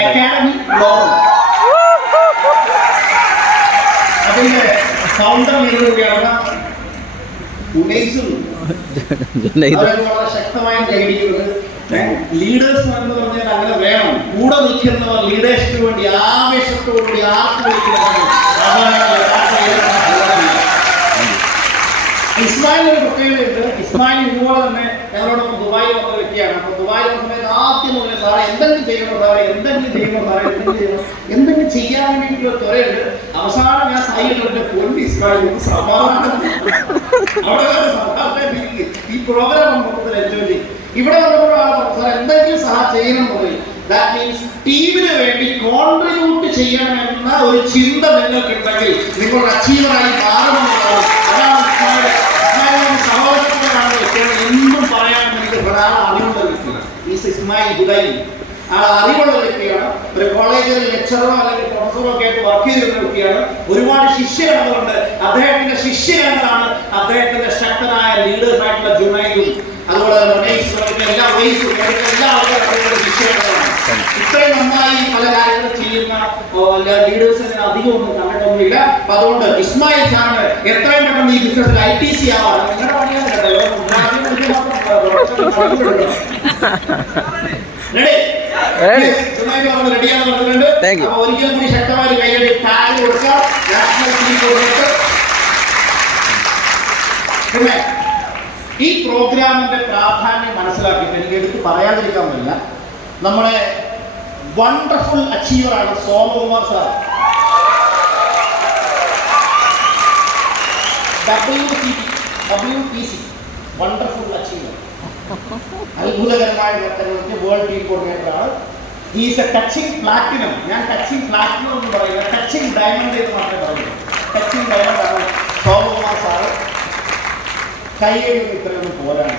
Academy അതിന്റെ founder കൂടിയാണ് വളരെ ശക്തമായി കൈവരിക്കുന്നത്. ലീഡേഴ്സ് എന്ന് പറഞ്ഞാൽ അങ്ങനെ വേണം. കൂടെ നിൽക്കുന്നവർ ലീഡേഴ്സിന് വേണ്ടി ആവേശത്തോടുകൂടി ആർക്ക് വിളിക്കുന്നത്. ഇസ്മായിലിന് ഒരു പ്രത്യേകതയുണ്ട്. ഇസ്മായിൽ ഇതുപോലെ തന്നെ ഞങ്ങളോടൊപ്പം ദുബായിൽ വന്ന വ്യക്തിയാണ്. അപ്പൊ ദുബായിൽ വന്ന സമയത്ത് ആദ്യം മുതലേ സാറേ എന്തെങ്കിലും ചെയ്യണോ സാറേ, എന്തെങ്കിലും ചെയ്യണോ സാറേ, എന്തെങ്കിലും ചെയ്യാൻ വേണ്ടിയിട്ടുള്ള ത്വരയുണ്ട്. അവസാനം ഞാൻ സൈഡിലുണ്ട് പൊന്നി ഇസ്മായിൽ സമാധാനം ഈ പ്രോഗ്രാം മൊത്തത്തിൽ എൻജോയ് ചെയ്യും. ഇവിടെ വന്നപ്പോഴാണ് സാർ എന്തെങ്കിലും ചെയ്യണം പറയും. ദാറ്റ് മീൻസ് ടീമിന് വേണ്ടി കോൺട്രിബ്യൂട്ട് ചെയ്യണമെന്ന ഒരു ചിന്ത നിങ്ങൾക്കുണ്ടെങ്കിൽ നിങ്ങൾ അച്ചീവറായി മാറുമെന്നുള്ളത്. അതാണ് സഹോദരങ്ങളാണ് എന്നും പറയാൻ വേണ്ടി പ്രധാന അറിവുള്ള വ്യക്തിയാണ്. ഇസ്മായിൽ ഹുദൈ ആ അറിവുള്ള വ്യക്തിയാണ്. ഒരു കോളേജിൽ ലെക്ചറോ അല്ലെങ്കിൽ പ്രൊഫസറോ ഒക്കെ ആയിട്ട് വർക്ക് ചെയ്തിരുന്ന വ്യക്തിയാണ്. ഒരുപാട് ശിഷ്യഗണങ്ങളുണ്ട്. അദ്ദേഹത്തിന്റെ ശിഷ്യഗണങ്ങളാണ് അദ്ദേഹത്തിന്റെ ശക്തനായ ലീഡേഴ്സ് ആയിട്ടുള്ള ജുനൈദും അതുപോലെ എല്ലാ ആൾക്കാരും ശിഷ്യഗണങ്ങളാണ്. ഇത്രയും നന്നായി പല കാര്യങ്ങളും ചെയ്യുന്ന ലീഡേഴ്സിന് അധികം ഒന്നും കണ്ടിട്ടൊന്നുമില്ല. അപ്പൊ അതുകൊണ്ട് ഇസ്മായിൽ സാറിന് എത്രയും പെട്ടെന്ന് ഈ ബിസിനസ്സിൽ ITC ആവാണ്. നിങ്ങളുടെ പണിയാണ് കേട്ടോ. ഒരിക്കലും കൂടി ശക്തമായ കൈയടി താഴെ കൊടുക്കാം. National team coordinator. പിന്നെ ഈ പ്രോഗ്രാമിന്റെ പ്രാധാന്യം മനസ്സിലാക്കിയിട്ട് എനിക്ക് എടുത്ത് പറയാതിരിക്കാൻ പറ്റില്ല. നമ്മുടെ വണ്ടർഫുൾ അച്ചീവറാണ് Somakumar sir. WTC wonderful achiever, അത്ഭുതകരമായ വേൾഡ് ടീം കോർഡിനേറ്ററാണ്. Is a touching platinum. ഞാൻ ടച്ചിങ് പ്ലാറ്റിനം എന്ന് പറയുന്നത് ടച്ചിങ് ഡയമണ്ട് എന്ന് മാത്രമേ പറയുള്ളൂ. ടച്ചിങ് ഡയമണ്ട് ആണ് സോമകുമാർ സാറ്. കൈയ്യൊന്നും ഇത്രയൊന്നും പോരാണ്.